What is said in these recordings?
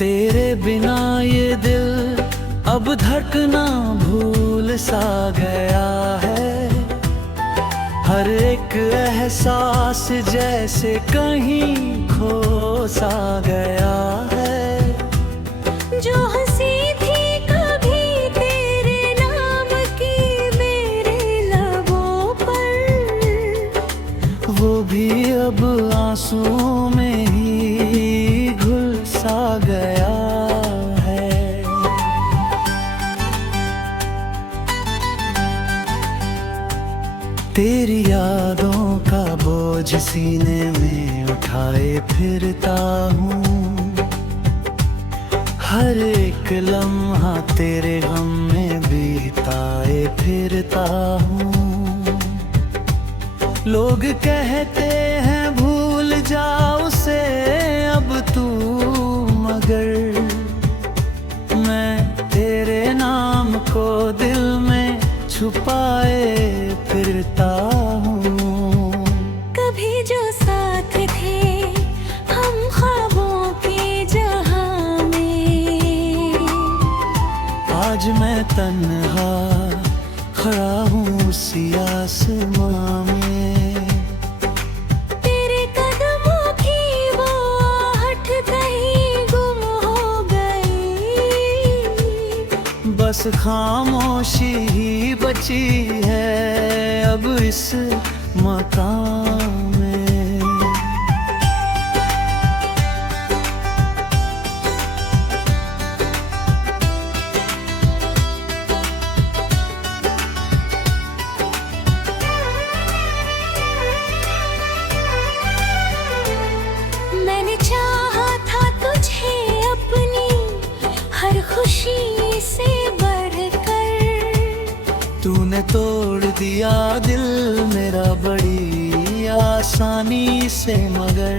तेरे बिना ये दिल अब धड़कना भूल सा गया है। हर एक एहसास जैसे कहीं खो सा गया है। जो हंसी थी कभी तेरे नाम की मेरे लबों पर, वो भी अब आंसुओं में ही घुल सा गया है। तेरी यादों का बोझ सीने में उठाए फिरता हूँ। हर एक लम्हा तेरे गम में बीताए फिरता हूँ। लोग कहते हैं भूल जा उसे अब तू, मगर मैं तेरे नाम को दिल में छुपाए फिरता हूँ। कभी जो साथ थे हम ख्वाबों के जहां में, आज मैं तन्हा खड़ा हूँ उसी आसमां में। तेरे कदमों की वो आहट कहीं गुम हो गई। बस खामोशी ही बची है अब इस मकान में। मैंने चाहा था तुझे अपनी हर खुशी से बढ़कर, तूने तोड़ दिया दिल मेरा बड़ी आसानी से, मगर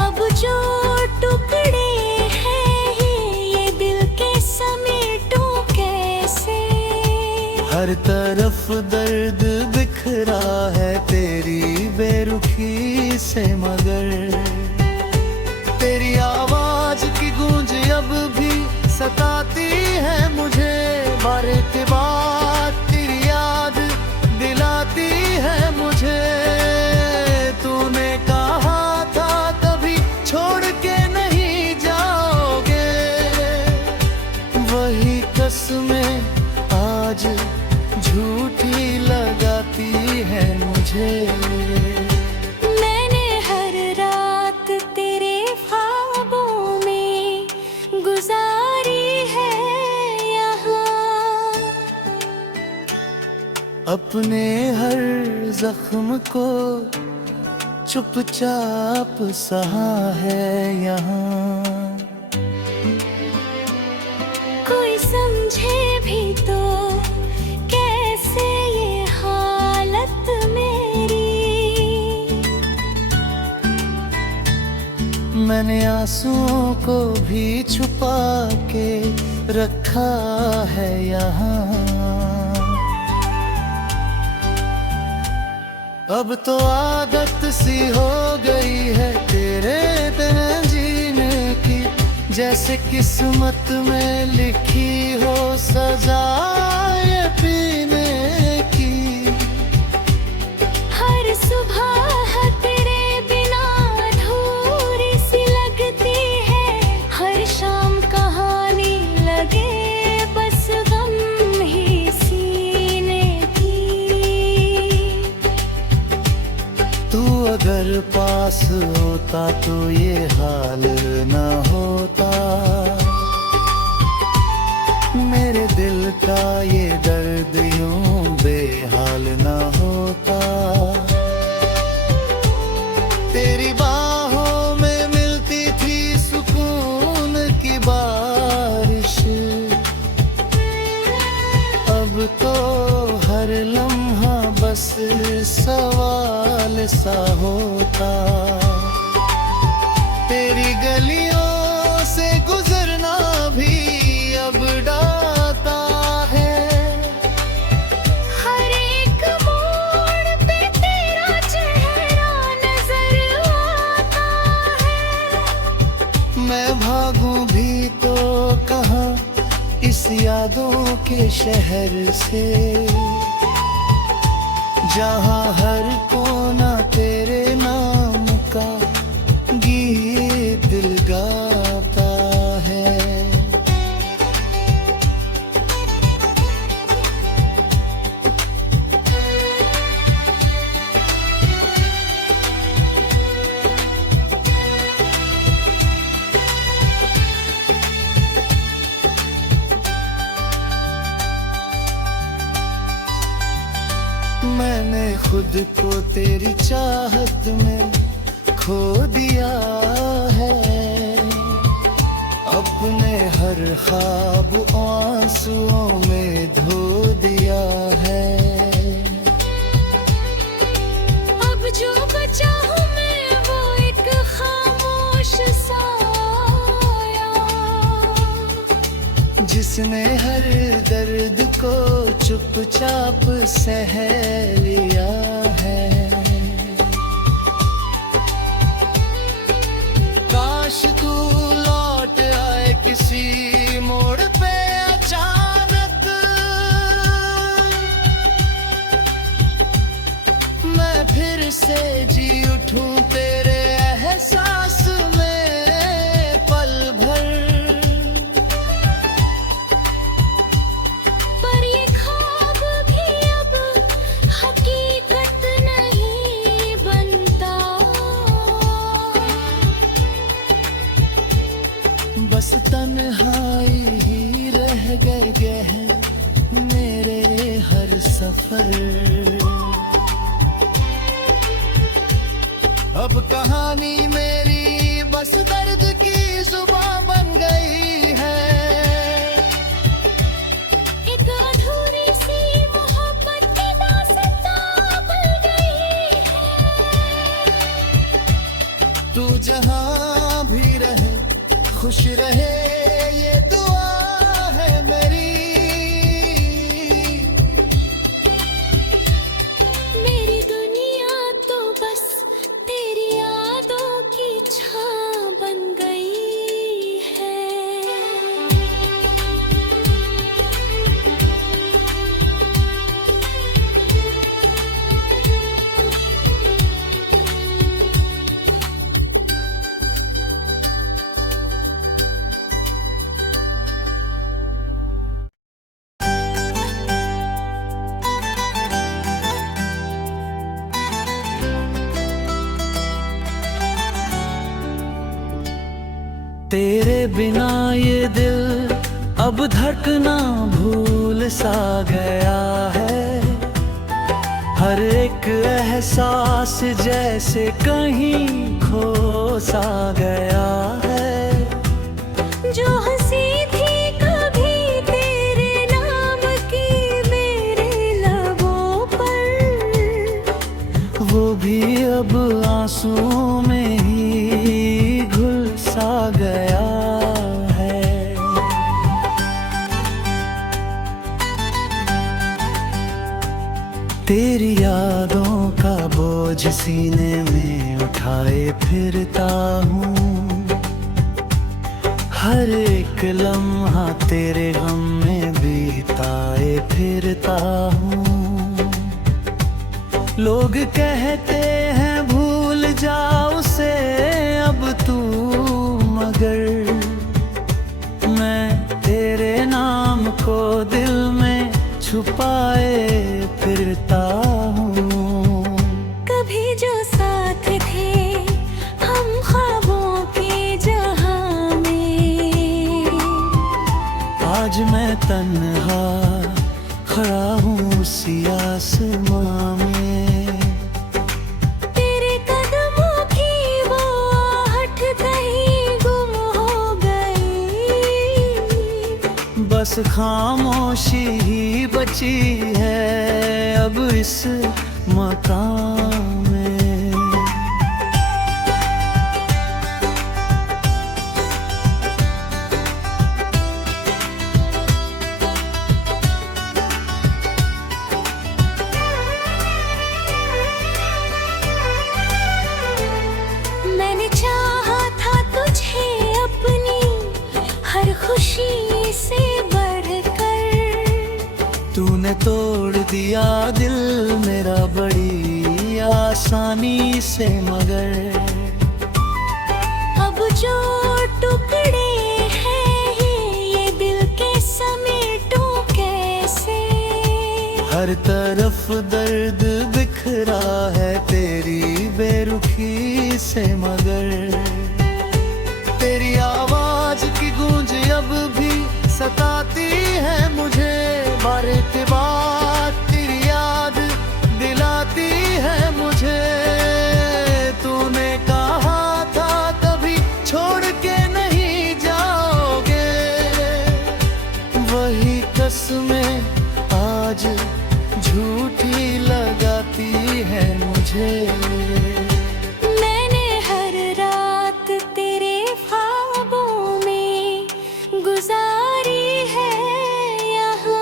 अब जो टुकड़े हैं ये दिल के समेटूं कैसे। हर तरफ दर्द बिखरा है तेरी बेरुखी से, मगर तेरी आवाज की गूंज अब भी सताती है मुझे। बारे के बाद तेरी याद दिलाती है मुझे। तूने कहा था कभी छोड़ के नहीं जाओगे, वही कसमें आज झूठी लगाती है मुझे। मैंने हर रात तेरे ख्वाबों में गुजारी है यहाँ, अपने हर जख्म को चुपचाप सहा है यहाँ। कोई समझे भी तो कैसे ये हालत मेरी। मैंने आंसुओं को भी छुपा के रखा है यहाँ। अब तो आदत सी हो गई है तेरे बिना जीने की, जैसे किस्मत में लिखी हो सजा ये पीने की। हर सुबह तेरे बिना अधूरी सी लगती है, हर शाम कहानी लगे बस गम ही सीने की। तू अगर पास होता तो ये हाल न होता। मेरे दिल का ये दर्द यूं बेहाल न होता। तेरी बाहों में मिलती थी सुकून की बारिश, अब तो हर लम्हा बस सवाल सा होता। तेरी गलियों से गुजरना भी अब डरता है। हर एक मोड़ पे तेरा चेहरा नजर आता है। इस यादों के शहर से, जहाँ हर कोना तेरे नाम का गीत दिल गाता है। मैंने खुद को तेरी चाहत में खो दिया है, अपने हर ख्वाब आंसुओं में धो दिया है। अब जो बचा हूँ मैं वो एक खामोश साया, जिसने हर दर्द को चुपचाप सह लिया है। काश तू लौट आए किसी मोड़ पे अचानक, मैं फिर से जी उठूं तेरे एहसास में पल भर। पर ये ख्वाब भी अब हकीकत नहीं बनता, बस तन्हाई ही रह गए हैं मेरे हर सफर। अब कहानी मेरी बस दर्द की जुबान बन गई है। एक अधूरी सी मोहब्बत की दास्तां बन गई है। तू जहां भी रहे खुश रहे, ये दुआ है मेरी। मेरी दुनिया तो बस तेरी यादों की छां बन गई है। तेरे बिना ये दिल अब धड़कना भूल सा गया है। हर एक एहसास जैसे कहीं खो सा गया है। जो हंसी थी कभी तेरे नाम की मेरे लबों पर, वो भी अब आंसुओं में ही घुल सा गया है। तेरी यादों का बोझ सीने में उठाए फिरता हूँ। हर एक लम्हा तेरे गम में बीताए फिरता हूँ। लोग कहते हैं भूल जाओ उसे अब तू, मगर मैं तेरे नाम को दिल में छुपाए फिरता हूँ। कभी जो साथ थे हम ख्वाबों के जहां में, आज मैं तन्हा खड़ा हूँ उसी आसमां में। तेरे कदमों की वो आहट कहीं गुम हो गई, बस खामोशी ही बची है अब इस मकान में। मैंने चाहा था तुझे अपनी हर खुशी से बढ़ तूने तोड़ दिया दिल मेरा बड़ी आसानी से, मगर अब जो टुकड़े हैं ये दिल के समेटूं कैसे। हर तरफ दर्द बिखरा है तेरी बेरुखी से, मगर तेरी आवाज की गूंज अब भी सताती है मुझे। बारे के बाद तेरी याद दिलाती है मुझे। तूने कहा था कभी छोड़ के नहीं जाओगे, वही कसमें आज झूठी लगाती है मुझे। मैंने हर रात तेरे ख्वाबों में गुजारी है यहाँ,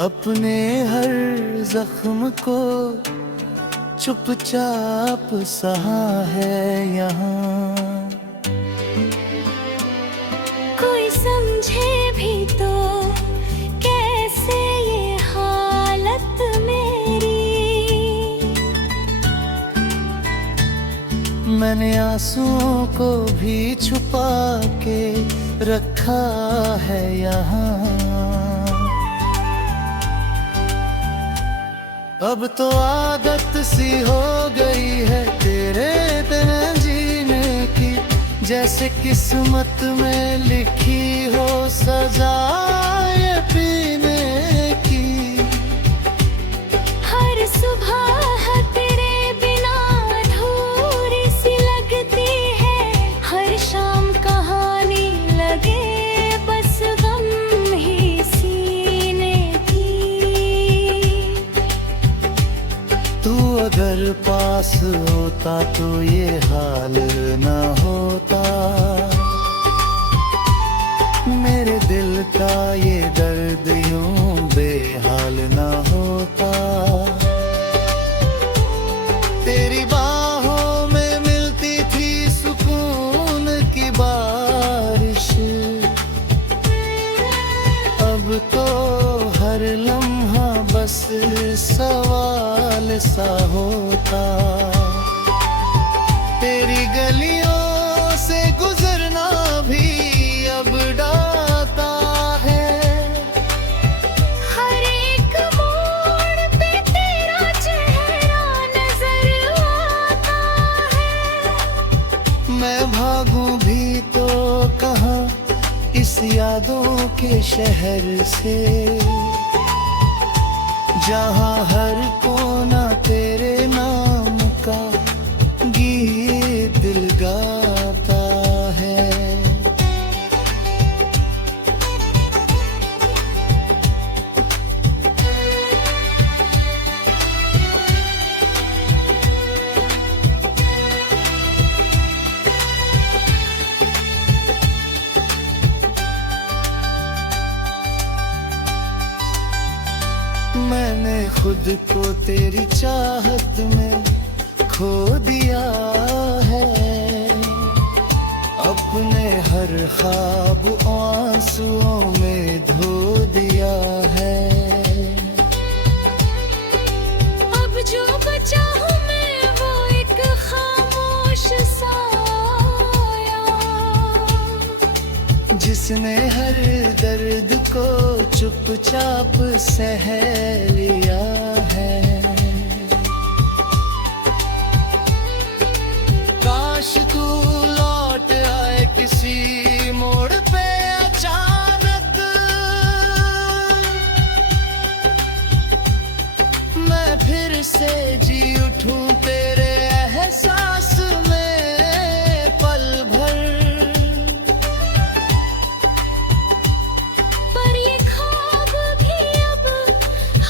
अपने हर जख्म को चुपचाप सहा है यहाँ। कोई समझे भी तो कैसे ये हालत मेरी। मैंने आंसुओं को भी छुपा के रखा है यहाँ। अब तो आदत सी हो गई है तेरे बिना जीने की, जैसे किस्मत में लिखी हो सजा ये पीने की। हर सुबह तेरे बिना अधूरी सी लगती है, हर शाम कहानी लगे बस गम ही सीने की। तू अगर पास होता तो ये हाल न होता, मेरे दिल का ये दर्द यूं बेहाल न होता। तेरी बाहों में मिलती थी सुकून की बारिश, अब तो हर लम्हा बस सवाल सा होता। तेरी गलियों से गुजरना भी अब डरता है। हर एक मोड़ पे तेरा चेहरा नजर आता है। मैं भागूं भी तो कहाँ इस यादों के शहर से, जहाँ हर कोना तेरे नाम का गीत दिल गाता है। मैंने खुद को तेरी चाहत में खो दिया है, अपने हर ख्वाब आंसुओं में धो दिया है। अब जो बचा हूँ मैं वो एक खामोश साया, जिसने हर दर्द को चुपचाप सह लिया है। काश तू लौट आए किसी मोड़ पे अचानक, मैं फिर से जी उठूं तेरे एहसास में पल भर। पर ये ख्वाब भी अब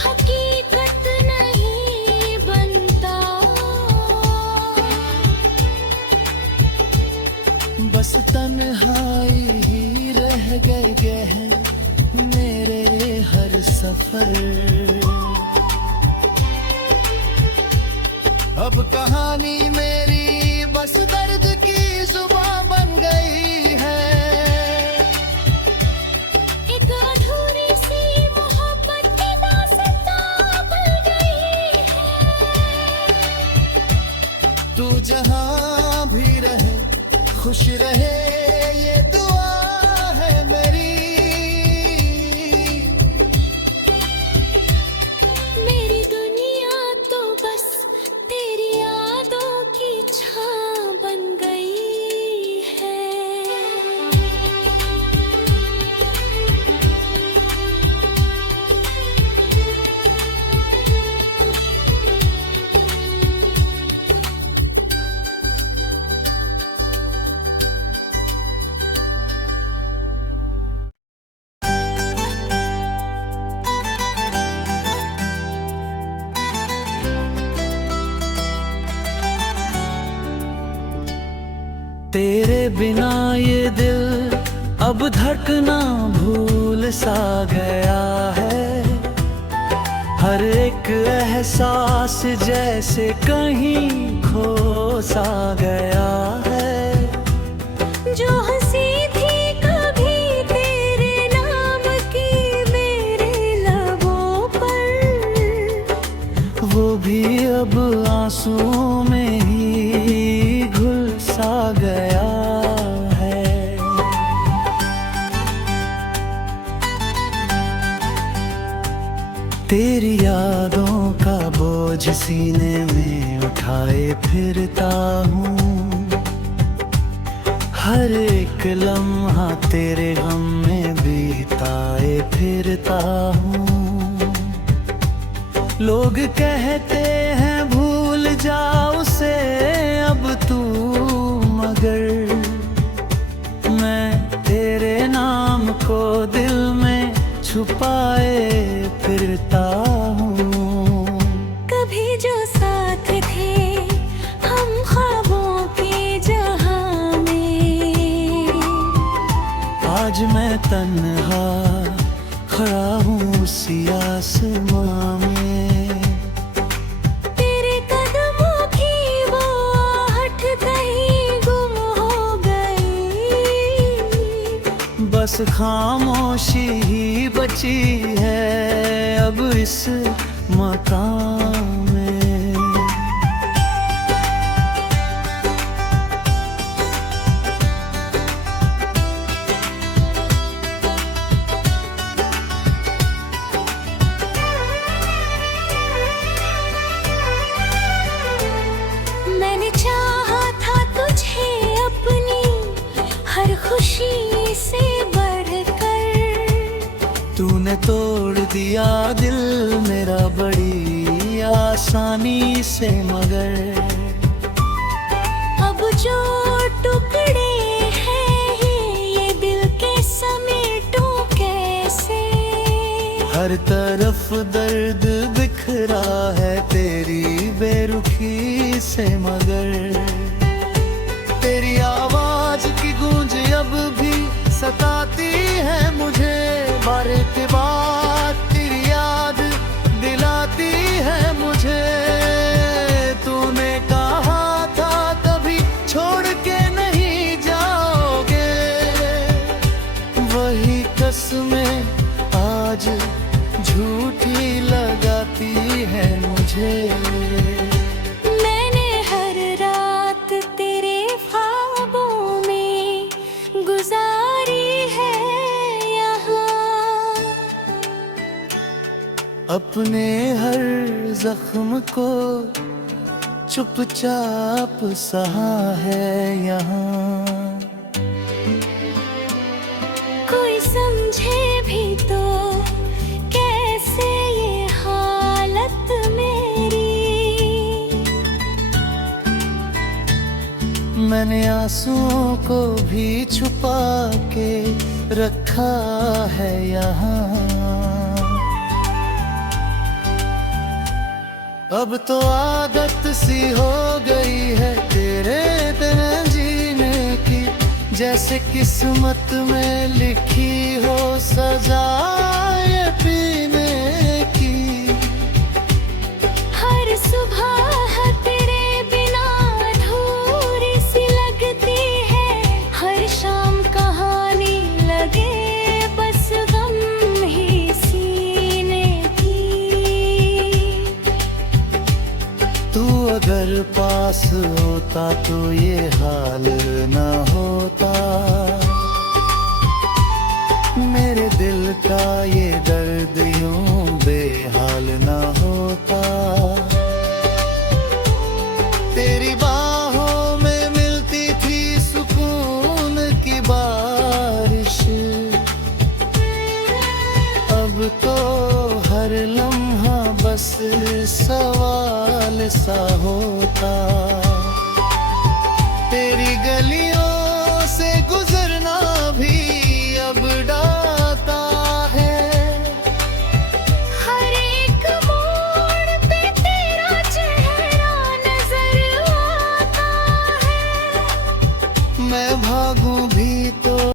हकीकत नहीं बनता। बस तन्हाई ही रह गए हैं मेरे हर सफर। अब कहानी मेरी बस दर्द की जुबान बन गई है। एक अधूरी तेरे बिना ये दिल अब धड़कना भूल सा गया है। हर एक एहसास जैसे कहीं खो सा गया है। जो हंसी थी कभी तेरे नाम की मेरे लबों पर, वो भी अब आंसुओं में ही घुल सा गया है। तेरी यादों का बोझ सीने में उठाए फिरता हूँ। हर एक लम्हा तेरे गम में बीताए फिरता हूँ। लोग कहते हैं भूल जा उसे अब तू, मगर मैं तेरे नाम को दिल में छुपाए फिरता हूँ। कभी जो साथ थे हम ख्वाबों के जहां में, आज मैं तन्हा खड़ा हूँ उसी आसमां में। तेरे कदमों की वो आहट कहीं गुम हो गई। बस खामोशी ही बची है अब इस मकान में। मैंने चाहा था तुझे अपनी हर खुशी से बढ़कर, तूने तोड़ दिया दिल मेरा बड़ी आसानी से, मगर अब जो टुकड़े हैं ये दिल के समेटूं कैसे। हर तरफ दर्द बिखरा है तेरी बेरुखी से, मगर तेरी आवाज की गूंज अब भी सताती है मुझे। बारे के बाद तेरी याद दिलाती है मुझे। तूने कहा था कभी छोड़ के नहीं जाओगे, वही कसमें आज झूठी लगाती है मुझे। मैंने हर रात तेरे ख्वाबों में गुजारी है यहाँ, अपने हर जख्म को चुपचाप सहा है यहाँ। कोई समझे भी तो कैसे ये हालत मेरी। मैंने आंसुओं को भी छुपा के रखा है यहाँ। अब तो आदत सी हो गई है तेरे बिना जीने की, जैसे किस्मत में लिखी हो सजा ये पीने की। हर सुबह तेरे बिना अधूरी सी लगती है, हर शाम कहानी लगे बस गम ही सीने की। तू अगर पास होता तो ये हाल न होता। मेरे दिल का ये दर्द यूं बेहाल न होता। तेरी बाहों में मिलती थी सुकून की बारिश, अब तो हर लम्हा बस सवाल सा होता। तेरी गलियों से गुजरना भी अब डरता है। हर एक मोड़ पे तेरा चेहरा नजर आता है। मैं